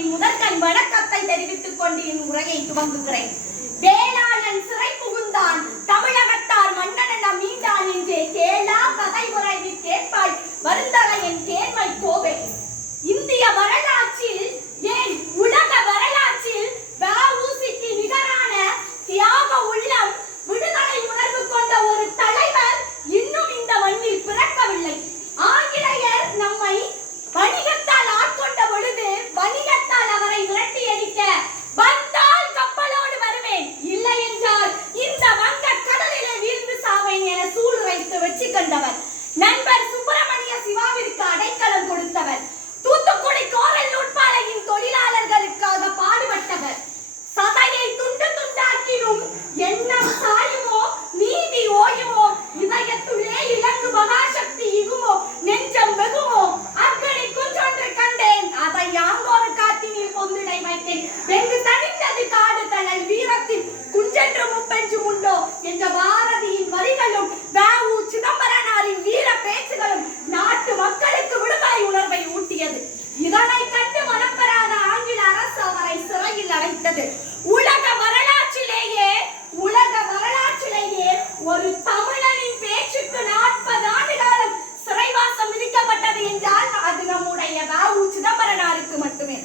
என் முதற்கண் வணக்கத்தை தெரிவித்துக் கொண்டு என் உரையை துவங்குகிறேன். வேளாளன் சிறை புகுந்தான், தமிழகத்தார் மன்னன மீண்டான் என்றே கேளா கதை உரைவி கேட்பாய் வருந்தலை என் கேள்வை கோவை. இந்திய வரலாற்றில் ஏன் உலக வரலாற்றில் வ.உ.சி.க்கு நிகரான தியாக உள்ளம், விடுதலை உணர்வு கொண்ட ஒரு தலைவர் இன்னும் இந்த மண்ணில் பிறக்கவில்லை. ஆங்கிலேயர் நம்மை வணிகத்தால் ஆட்கொண்ட பொழுது வணிகத்தால் அவரை விரட்டி அடிக்க வந்தால் கப்பலோடு வருவேன், இல்லை என்றால் இந்த வங்க கடலிலே வீழ்ந்து சாவேன் என சூளுரைத்து வெற்றி கண்டவர். நண்பர் சுப்பிரமணிய சிவாவிற்கு அடைக்கலம் கொடுத்தவர். தூத்துக்குடி கோரல் நூற்பாலையின் தொழிலாளர்களுக்காக பாடுபட்டவர். சதையை துண்டு துண்டாக்கிடும் எண்ணம் சாயுமோ நீதி ஓயுமோ, இதயத்துள்ளே இலங்கு மகாசக்தி இகுமோ, நெஞ்சம் வெகுமோ, அக்கடி குன்றொன்று கண்டேன் அதை யாங்கோரு காட்டினில் பொந்திடை வைத்தேன், வெங்கு தனித்தது காடு தனல் வீரத்தில் குஞ்சென்று முப்பென்று உண்டோ என்ற பாரதியின் வரிகளும் வ.உ. சிதம்பரனாரின் வீர பேச்சுகளும் நாட்டு மக்களுக்கு விடுதலை உணர்வை ஊட்டியது. இதனை கண்டு மனம் பெறாத ஆங்கில அரசு அவரை சிறையில் அடைத்தது. உலக வரலாற்றிலேயே ஒரு தமிழனின் பேச்சுக்கு 40 ஆண்டு காலம் சிறைவாசம் விதிக்கப்பட்டது என்றால் அது நம்முடைய வ.உ. சிதம்பரனாருக்கு மட்டுமே.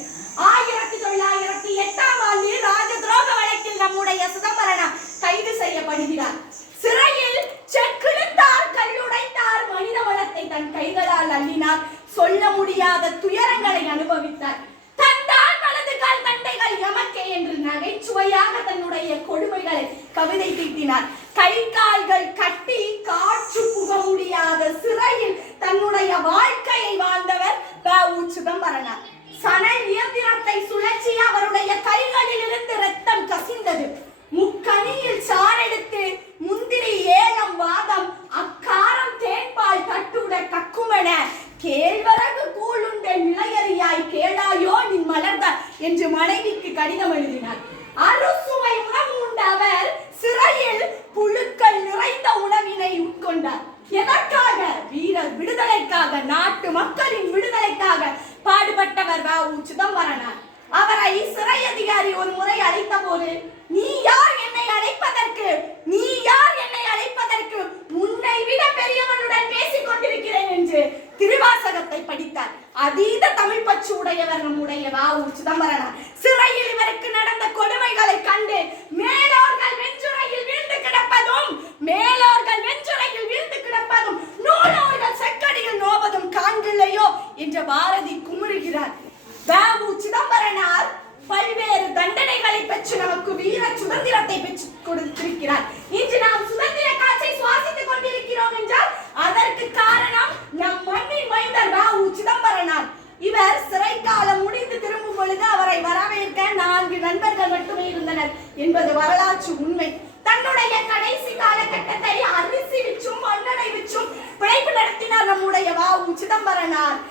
1908ஆம் ஆண்டில் ராஜ துரோக வழக்கில் நம்முடைய சிதம்பரனார் கைது செய்யப்படுகிறார். சிறையில் செக்கிழுத்தார், கல்லுடைத்தார், மனித வளத்தை தன் கைகளால் அள்ளினார், சொல்ல முடியாத துயரங்களை அனுபவித்தார். தந்தான் வலது கால் தண்டைகள் எமக்கே என்று நகைச்சுவையாக தன்னுடைய கொடுமைகளை கவிதை தீட்டினார். கை கால்கள் கட்டி காற்று புக முடியாத சிறையில் தன்னுடைய வாழ்க்கையை வாழ்ந்தவர் வ.உ. சிதம்பரனார். சணல் இயந்திரத்தை சுழற்சி அவருடைய கைகளில் இருந்து ரத்தம் கசிந்தது. முக்கணியில் சாரெடுத்து முந்திரி ஏலம் வாதம் அக்காரம் தேன்பால் தட்டுட கக்குமென கேழ்வரகு கூழுண்ட நிலையறியாய் கேளாயோ நின் மலர்ந்த என்று மனைவிக்கு கடிதம் எழுதினார். அறுசுவை உணவு உண்ட அவர் சிறையில் புழுக்கள் நிறைந்த உணவினை உட்கொண்டார். எதற்காக? வீர விடுதலைக்காக, நாட்டு மக்களின் விடுதலைக்காக பாடுபட்டவர் வ.உ. சிதம்பரனார். அவரை சிறை அதிகாரி ஒரு முறை அழைத்த போது, நீ யார் என்னை அழைப்பதற்கு, நீ யார் என்னை அழைப்பதற்கு, உன்னை விட பெரியவனுடன் பேசிக் கொண்டிருக்கிறேன் என்று திருவாசகத்தை படித்தார். அதீத தமிழ் பற்று உடையவர் நம்முடைய வ.உ. சிதம்பரனார். சிறையில் இவருக்கு நடந்த கொடுமைகளை கண்டு மேலோர்கள் வெஞ்சுரையில் வீழ்ந்து கிடப்பதும் நூலோர்கள் செக்கடியில் நோவதும் காண்கில்லையோ என்ற பாரதி குமுறுகிறார். வ.உ. சிதம்பரனார் பல்வேறு தண்டனைகளை பெற்று நமக்கு வீர சுதந்திரத்தை பெற்று கொடுத்திருக்கிறார். இன்று நாம் சுதந்திர காற்றை சுவாசித்துக் கொண்டிருக்கிறோம் என்றால் அதற்கு காரணம் நம் மண்ணின் மைந்தர் வ.உ. சிதம்பரனார். இவர் சிறைக்காலம் முடிந்து திரும்பும் பொழுது அவரை வரவேற்க 4 நண்பர்கள் மட்டுமே இருந்தனர் என்பது வரலாற்று உண்மை. தன்னுடைய கடைசி காலகட்டத்தை அரிசி விற்றும் மண்ணெண்ணெய் விற்றும் பிழைப்பு நடத்தினார் நம்முடைய வ.உ. சிதம்பரனார்.